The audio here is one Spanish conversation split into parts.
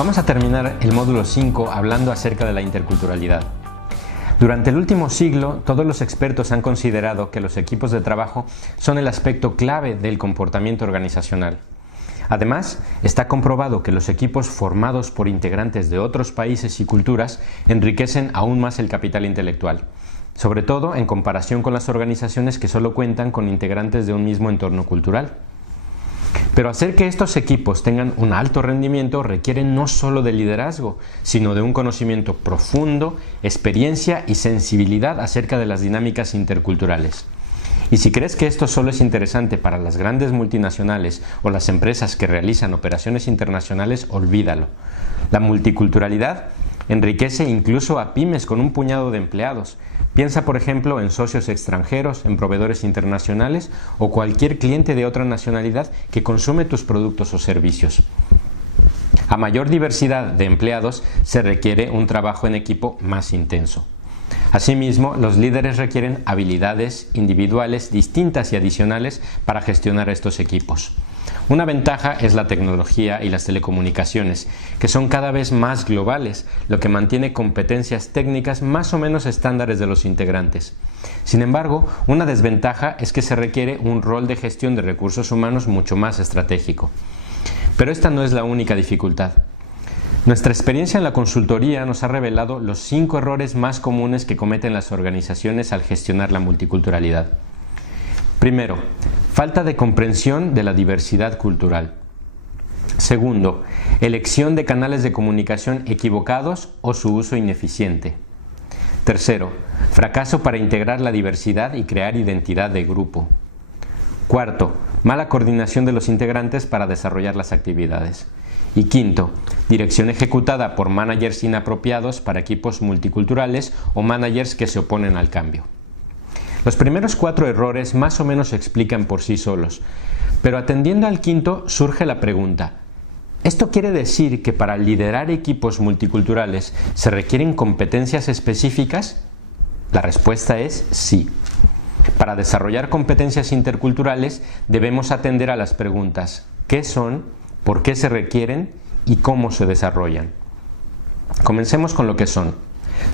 Vamos a terminar el módulo 5 hablando acerca de la interculturalidad. Durante el último siglo, todos los expertos han considerado que los equipos de trabajo son el aspecto clave del comportamiento organizacional. Además, está comprobado que los equipos formados por integrantes de otros países y culturas enriquecen aún más el capital intelectual, sobre todo en comparación con las organizaciones que solo cuentan con integrantes de un mismo entorno cultural. Pero hacer que estos equipos tengan un alto rendimiento requiere no solo de liderazgo, sino de un conocimiento profundo, experiencia y sensibilidad acerca de las dinámicas interculturales. Y si crees que esto solo es interesante para las grandes multinacionales o las empresas que realizan operaciones internacionales, olvídalo. La multiculturalidad enriquece incluso a pymes con un puñado de empleados. Piensa, por ejemplo, en socios extranjeros, en proveedores internacionales o cualquier cliente de otra nacionalidad que consume tus productos o servicios. A mayor diversidad de empleados se requiere un trabajo en equipo más intenso. Asimismo, los líderes requieren habilidades individuales distintas y adicionales para gestionar estos equipos. Una ventaja es la tecnología y las telecomunicaciones, que son cada vez más globales, lo que mantiene competencias técnicas más o menos estándares de los integrantes. Sin embargo, una desventaja es que se requiere un rol de gestión de recursos humanos mucho más estratégico. Pero esta no es la única dificultad. Nuestra experiencia en la consultoría nos ha revelado los 5 errores más comunes que cometen las organizaciones al gestionar la multiculturalidad. Primero, falta de comprensión de la diversidad cultural. Segundo, elección de canales de comunicación equivocados o su uso ineficiente. Tercero, fracaso para integrar la diversidad y crear identidad de grupo. Cuarto, mala coordinación de los integrantes para desarrollar las actividades. Y quinto, dirección ejecutada por managers inapropiados para equipos multiculturales o managers que se oponen al cambio. Los primeros 4 errores más o menos se explican por sí solos, pero atendiendo al quinto surge la pregunta: ¿esto quiere decir que para liderar equipos multiculturales se requieren competencias específicas? La respuesta es sí. Para desarrollar competencias interculturales debemos atender a las preguntas: ¿qué son? ¿Por qué se requieren? ¿Y cómo se desarrollan? Comencemos con lo que son.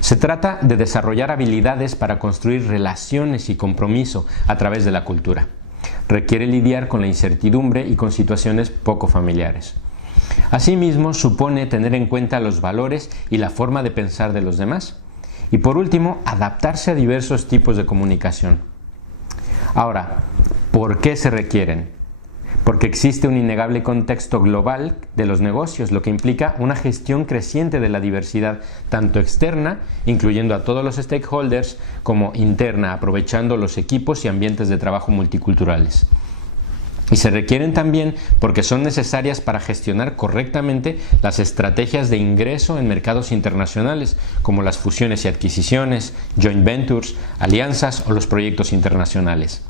Se trata de desarrollar habilidades para construir relaciones y compromiso a través de la cultura. Requiere lidiar con la incertidumbre y con situaciones poco familiares. Asimismo, supone tener en cuenta los valores y la forma de pensar de los demás. Y por último, adaptarse a diversos tipos de comunicación. Ahora, ¿por qué se requieren? Porque existe un innegable contexto global de los negocios, lo que implica una gestión creciente de la diversidad, tanto externa, incluyendo a todos los stakeholders, como interna, aprovechando los equipos y ambientes de trabajo multiculturales. Y se requieren también porque son necesarias para gestionar correctamente las estrategias de ingreso en mercados internacionales, como las fusiones y adquisiciones, joint ventures, alianzas o los proyectos internacionales.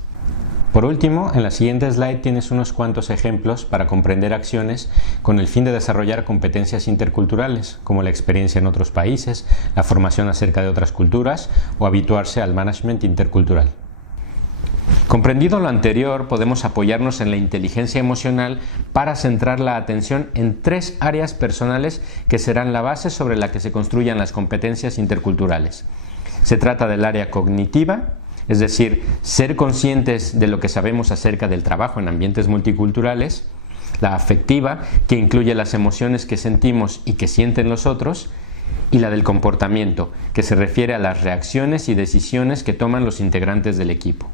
Por último, en la siguiente slide tienes unos cuantos ejemplos para comprender acciones con el fin de desarrollar competencias interculturales, como la experiencia en otros países, la formación acerca de otras culturas o habituarse al management intercultural. Comprendido lo anterior, podemos apoyarnos en la inteligencia emocional para centrar la atención en 3 áreas personales que serán la base sobre la que se construyan las competencias interculturales. Se trata del área cognitiva, es decir, ser conscientes de lo que sabemos acerca del trabajo en ambientes multiculturales; la afectiva, que incluye las emociones que sentimos y que sienten los otros; y la del comportamiento, que se refiere a las reacciones y decisiones que toman los integrantes del equipo.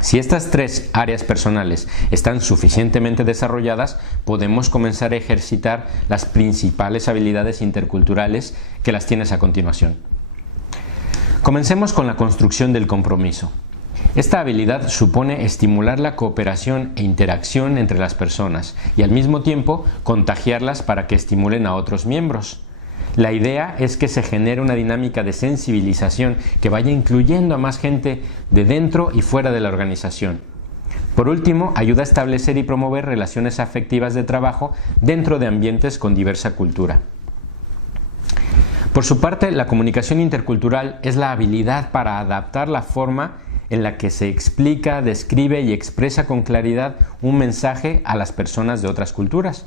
Si estas 3 áreas personales están suficientemente desarrolladas, podemos comenzar a ejercitar las principales habilidades interculturales que las tienes a continuación. Comencemos con la construcción del compromiso. Esta habilidad supone estimular la cooperación e interacción entre las personas y al mismo tiempo contagiarlas para que estimulen a otros miembros. La idea es que se genere una dinámica de sensibilización que vaya incluyendo a más gente de dentro y fuera de la organización. Por último, ayuda a establecer y promover relaciones afectivas de trabajo dentro de ambientes con diversa cultura. Por su parte, la comunicación intercultural es la habilidad para adaptar la forma en la que se explica, describe y expresa con claridad un mensaje a las personas de otras culturas.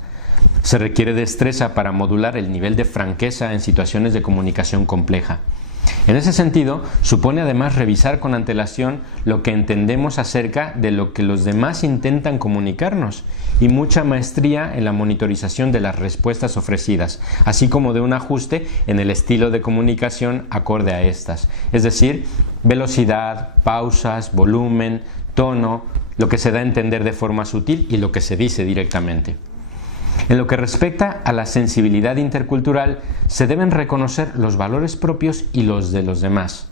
Se requiere destreza para modular el nivel de franqueza en situaciones de comunicación compleja. En ese sentido, supone además revisar con antelación lo que entendemos acerca de lo que los demás intentan comunicarnos y mucha maestría en la monitorización de las respuestas ofrecidas, así como de un ajuste en el estilo de comunicación acorde a estas, es decir, velocidad, pausas, volumen, tono, lo que se da a entender de forma sutil y lo que se dice directamente. En lo que respecta a la sensibilidad intercultural, se deben reconocer los valores propios y los de los demás.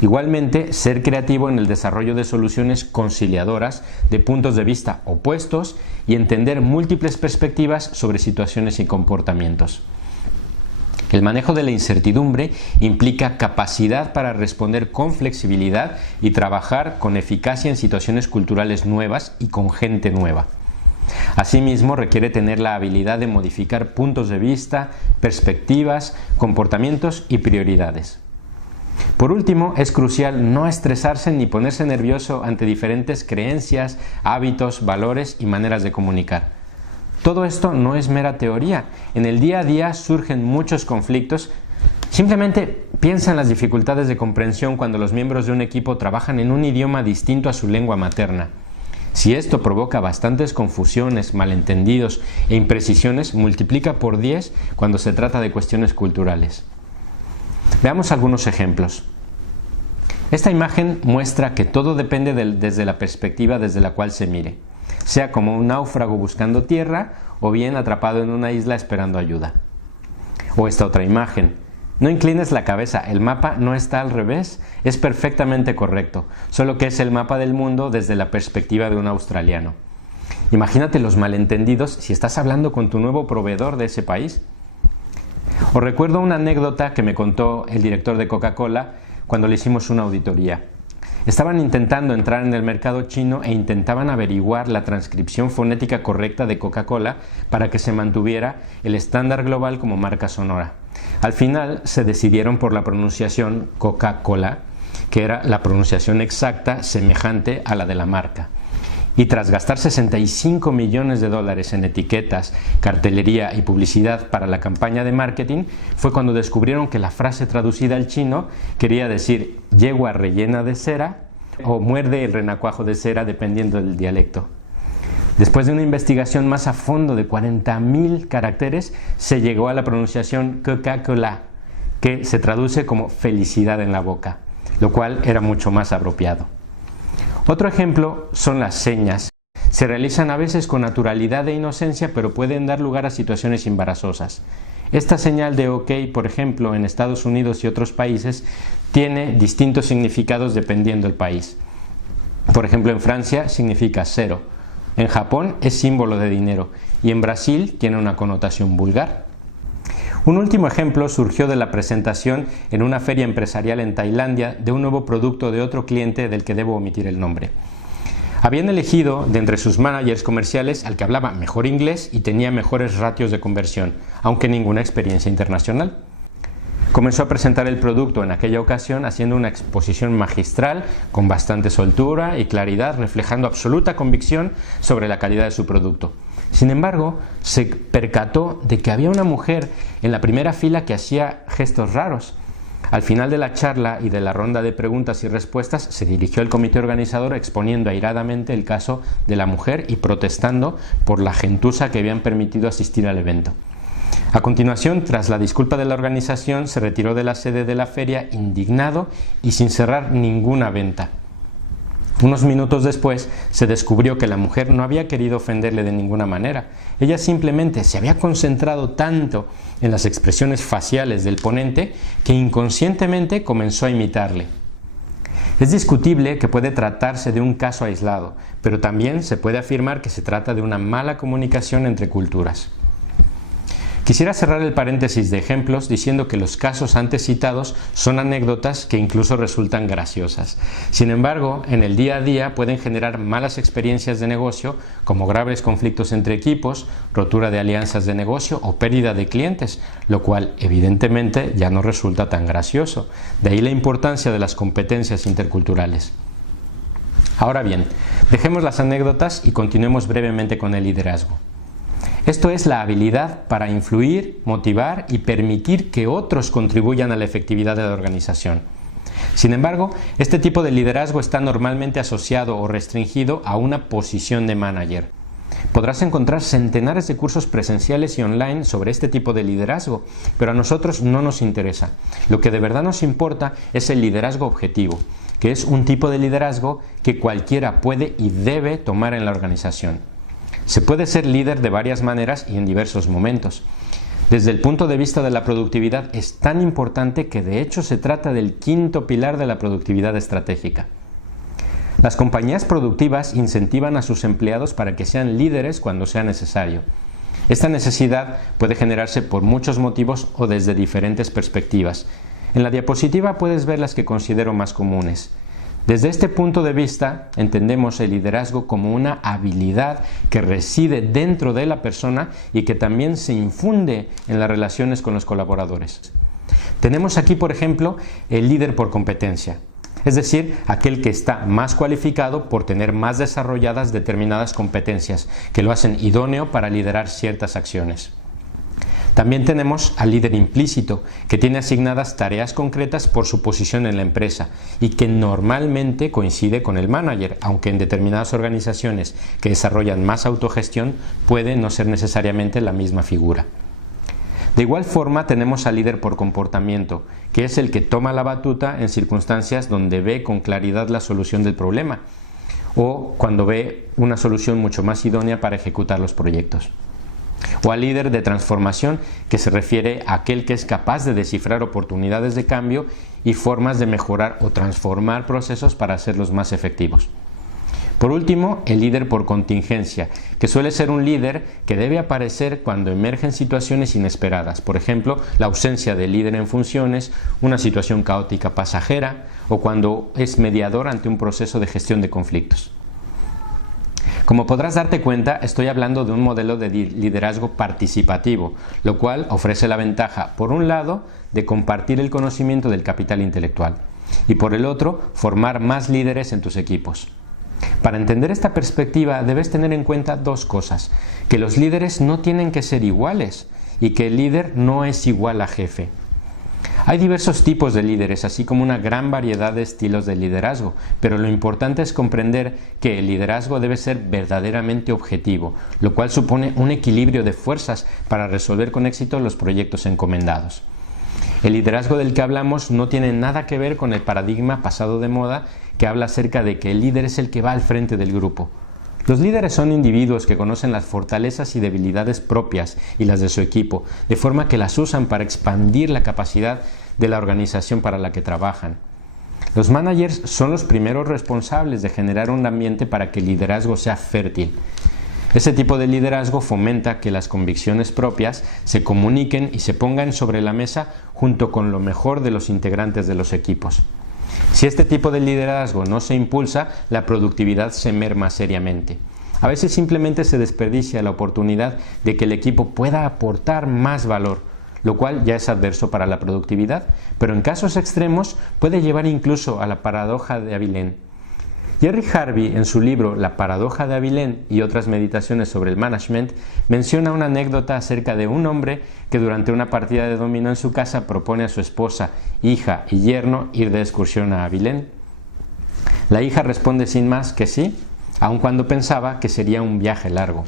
Igualmente, ser creativo en el desarrollo de soluciones conciliadoras de puntos de vista opuestos y entender múltiples perspectivas sobre situaciones y comportamientos. El manejo de la incertidumbre implica capacidad para responder con flexibilidad y trabajar con eficacia en situaciones culturales nuevas y con gente nueva. Asimismo, requiere tener la habilidad de modificar puntos de vista, perspectivas, comportamientos y prioridades. Por último, es crucial no estresarse ni ponerse nervioso ante diferentes creencias, hábitos, valores y maneras de comunicar. Todo esto no es mera teoría. En el día a día surgen muchos conflictos. Simplemente piensa en las dificultades de comprensión cuando los miembros de un equipo trabajan en un idioma distinto a su lengua materna. Si esto provoca bastantes confusiones, malentendidos e imprecisiones, multiplica por 10 cuando se trata de cuestiones culturales. Veamos algunos ejemplos. Esta imagen muestra que todo depende desde la perspectiva desde la cual se mire, sea como un náufrago buscando tierra o bien atrapado en una isla esperando ayuda. O esta otra imagen. No inclines la cabeza, el mapa no está al revés, es perfectamente correcto, solo que es el mapa del mundo desde la perspectiva de un australiano. Imagínate los malentendidos si estás hablando con tu nuevo proveedor de ese país. Os recuerdo una anécdota que me contó el director de Coca-Cola cuando le hicimos una auditoría. Estaban intentando entrar en el mercado chino e intentaban averiguar la transcripción fonética correcta de Coca-Cola para que se mantuviera el estándar global como marca sonora. Al final se decidieron por la pronunciación Coca-Cola, que era la pronunciación exacta semejante a la de la marca. Y tras gastar 65 millones de dólares en etiquetas, cartelería y publicidad para la campaña de marketing, fue cuando descubrieron que la frase traducida al chino quería decir yegua rellena de cera o muerde el renacuajo de cera dependiendo del dialecto. Después de una investigación más a fondo de 40.000 caracteres, se llegó a la pronunciación Coca-Cola, que se traduce como felicidad en la boca, lo cual era mucho más apropiado. Otro ejemplo son las señas. Se realizan a veces con naturalidad e inocencia, pero pueden dar lugar a situaciones embarazosas. Esta señal de OK, por ejemplo, en Estados Unidos y otros países, tiene distintos significados dependiendo del país. Por ejemplo, en Francia significa cero, en Japón es símbolo de dinero y en Brasil tiene una connotación vulgar. Un último ejemplo surgió de la presentación en una feria empresarial en Tailandia de un nuevo producto de otro cliente del que debo omitir el nombre. Habían elegido de entre sus managers comerciales al que hablaba mejor inglés y tenía mejores ratios de conversión, aunque ninguna experiencia internacional. Comenzó a presentar el producto en aquella ocasión haciendo una exposición magistral con bastante soltura y claridad, reflejando absoluta convicción sobre la calidad de su producto. Sin embargo, se percató de que había una mujer en la primera fila que hacía gestos raros. Al final de la charla y de la ronda de preguntas y respuestas, se dirigió al comité organizador exponiendo airadamente el caso de la mujer y protestando por la gentuza que habían permitido asistir al evento. A continuación, tras la disculpa de la organización, se retiró de la sede de la feria indignado y sin cerrar ninguna venta. Unos minutos después, se descubrió que la mujer no había querido ofenderle de ninguna manera. Ella simplemente se había concentrado tanto en las expresiones faciales del ponente que inconscientemente comenzó a imitarle. Es discutible que puede tratarse de un caso aislado, pero también se puede afirmar que se trata de una mala comunicación entre culturas. Quisiera cerrar el paréntesis de ejemplos diciendo que los casos antes citados son anécdotas que incluso resultan graciosas. Sin embargo, en el día a día pueden generar malas experiencias de negocio, como graves conflictos entre equipos, rotura de alianzas de negocio o pérdida de clientes, lo cual evidentemente ya no resulta tan gracioso. De ahí la importancia de las competencias interculturales. Ahora bien, dejemos las anécdotas y continuemos brevemente con el liderazgo. Esto es la habilidad para influir, motivar y permitir que otros contribuyan a la efectividad de la organización. Sin embargo, este tipo de liderazgo está normalmente asociado o restringido a una posición de manager. Podrás encontrar centenares de cursos presenciales y online sobre este tipo de liderazgo, pero a nosotros no nos interesa. Lo que de verdad nos importa es el liderazgo objetivo, que es un tipo de liderazgo que cualquiera puede y debe tomar en la organización. Se puede ser líder de varias maneras y en diversos momentos. Desde el punto de vista de la productividad es tan importante que de hecho se trata del quinto pilar de la productividad estratégica. Las compañías productivas incentivan a sus empleados para que sean líderes cuando sea necesario. Esta necesidad puede generarse por muchos motivos o desde diferentes perspectivas. En la diapositiva puedes ver las que considero más comunes. Desde este punto de vista, entendemos el liderazgo como una habilidad que reside dentro de la persona y que también se infunde en las relaciones con los colaboradores. Tenemos aquí, por ejemplo, el líder por competencia, es decir, aquel que está más cualificado por tener más desarrolladas determinadas competencias, que lo hacen idóneo para liderar ciertas acciones. También tenemos al líder implícito, que tiene asignadas tareas concretas por su posición en la empresa y que normalmente coincide con el manager, aunque en determinadas organizaciones que desarrollan más autogestión puede no ser necesariamente la misma figura. De igual forma tenemos al líder por comportamiento, que es el que toma la batuta en circunstancias donde ve con claridad la solución del problema o cuando ve una solución mucho más idónea para ejecutar los proyectos. O al líder de transformación, que se refiere a aquel que es capaz de descifrar oportunidades de cambio y formas de mejorar o transformar procesos para hacerlos más efectivos. Por último, el líder por contingencia, que suele ser un líder que debe aparecer cuando emergen situaciones inesperadas, por ejemplo, la ausencia de líder en funciones, una situación caótica pasajera o cuando es mediador ante un proceso de gestión de conflictos. Como podrás darte cuenta, estoy hablando de un modelo de liderazgo participativo, lo cual ofrece la ventaja, por un lado, de compartir el conocimiento del capital intelectual y por el otro, formar más líderes en tus equipos. Para entender esta perspectiva debes tener en cuenta dos cosas: que los líderes no tienen que ser iguales y que el líder no es igual a jefe. Hay diversos tipos de líderes, así como una gran variedad de estilos de liderazgo, pero lo importante es comprender que el liderazgo debe ser verdaderamente objetivo, lo cual supone un equilibrio de fuerzas para resolver con éxito los proyectos encomendados. El liderazgo del que hablamos no tiene nada que ver con el paradigma pasado de moda que habla acerca de que el líder es el que va al frente del grupo. Los líderes son individuos que conocen las fortalezas y debilidades propias y las de su equipo, de forma que las usan para expandir la capacidad de la organización para la que trabajan. Los managers son los primeros responsables de generar un ambiente para que el liderazgo sea fértil. Ese tipo de liderazgo fomenta que las convicciones propias se comuniquen y se pongan sobre la mesa junto con lo mejor de los integrantes de los equipos. Si este tipo de liderazgo no se impulsa, la productividad se merma seriamente. A veces simplemente se desperdicia la oportunidad de que el equipo pueda aportar más valor, lo cual ya es adverso para la productividad, pero en casos extremos puede llevar incluso a la paradoja de Abilene. Jerry Harvey, en su libro La paradoja de Abilene y otras meditaciones sobre el management, menciona una anécdota acerca de un hombre que durante una partida de dominó en su casa propone a su esposa, hija y yerno ir de excursión a Abilene. La hija responde sin más que sí, aun cuando pensaba que sería un viaje largo.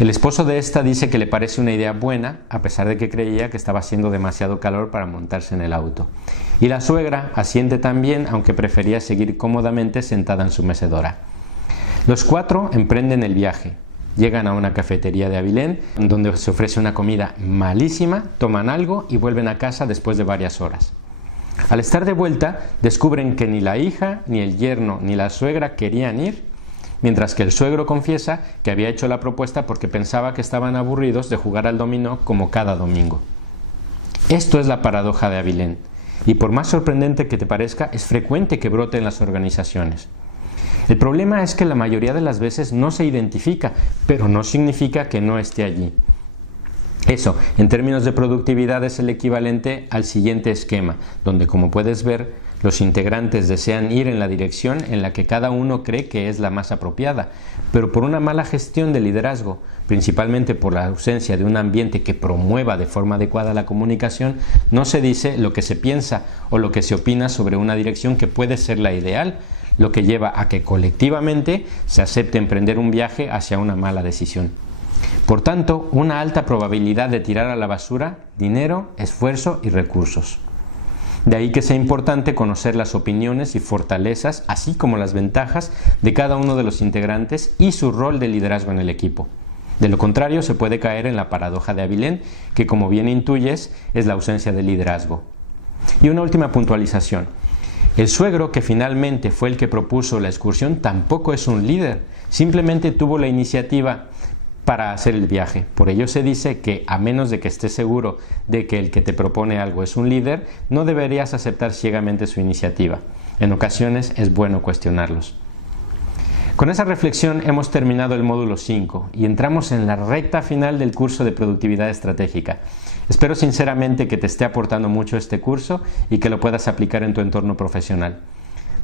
El esposo de esta dice que le parece una idea buena, a pesar de que creía que estaba haciendo demasiado calor para montarse en el auto. Y la suegra asiente también, aunque prefería seguir cómodamente sentada en su mecedora. Los cuatro emprenden el viaje. Llegan a una cafetería de Abilene, donde se ofrece una comida malísima, toman algo y vuelven a casa después de varias horas. Al estar de vuelta, descubren que ni la hija, ni el yerno, ni la suegra querían ir, mientras que el suegro confiesa que había hecho la propuesta porque pensaba que estaban aburridos de jugar al dominó como cada domingo. Esto es la paradoja de Abilene, y por más sorprendente que te parezca, es frecuente que brote en las organizaciones. El problema es que la mayoría de las veces no se identifica, pero no significa que no esté allí. Eso, en términos de productividad, es el equivalente al siguiente esquema, donde, como puedes ver, Los integrantes desean ir en la dirección en la que cada uno cree que es la más apropiada, pero por una mala gestión del liderazgo, principalmente por la ausencia de un ambiente que promueva de forma adecuada la comunicación, no se dice lo que se piensa o lo que se opina sobre una dirección que puede ser la ideal, lo que lleva a que colectivamente se acepte emprender un viaje hacia una mala decisión. Por tanto, una alta probabilidad de tirar a la basura dinero, esfuerzo y recursos. De ahí que sea importante conocer las opiniones y fortalezas, así como las ventajas de cada uno de los integrantes y su rol de liderazgo en el equipo. De lo contrario, se puede caer en la paradoja de Abilén, que como bien intuyes, es la ausencia de liderazgo. Y una última puntualización. El suegro, que finalmente fue el que propuso la excursión, tampoco es un líder, simplemente tuvo la iniciativa para hacer el viaje. Por ello se dice que, a menos de que estés seguro de que el que te propone algo es un líder, no deberías aceptar ciegamente su iniciativa. En ocasiones es bueno cuestionarlos. Con esa reflexión hemos terminado el módulo 5 y entramos en la recta final del curso de Productividad Estratégica. Espero sinceramente que te esté aportando mucho este curso y que lo puedas aplicar en tu entorno profesional.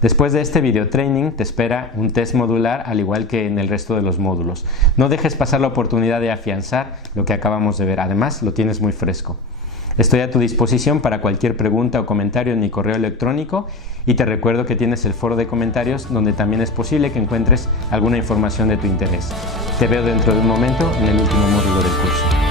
Después de este video training te espera un test modular al igual que en el resto de los módulos. No dejes pasar la oportunidad de afianzar lo que acabamos de ver, además lo tienes muy fresco. Estoy a tu disposición para cualquier pregunta o comentario en mi correo electrónico y te recuerdo que tienes el foro de comentarios donde también es posible que encuentres alguna información de tu interés. Te veo dentro de un momento en el último módulo del curso.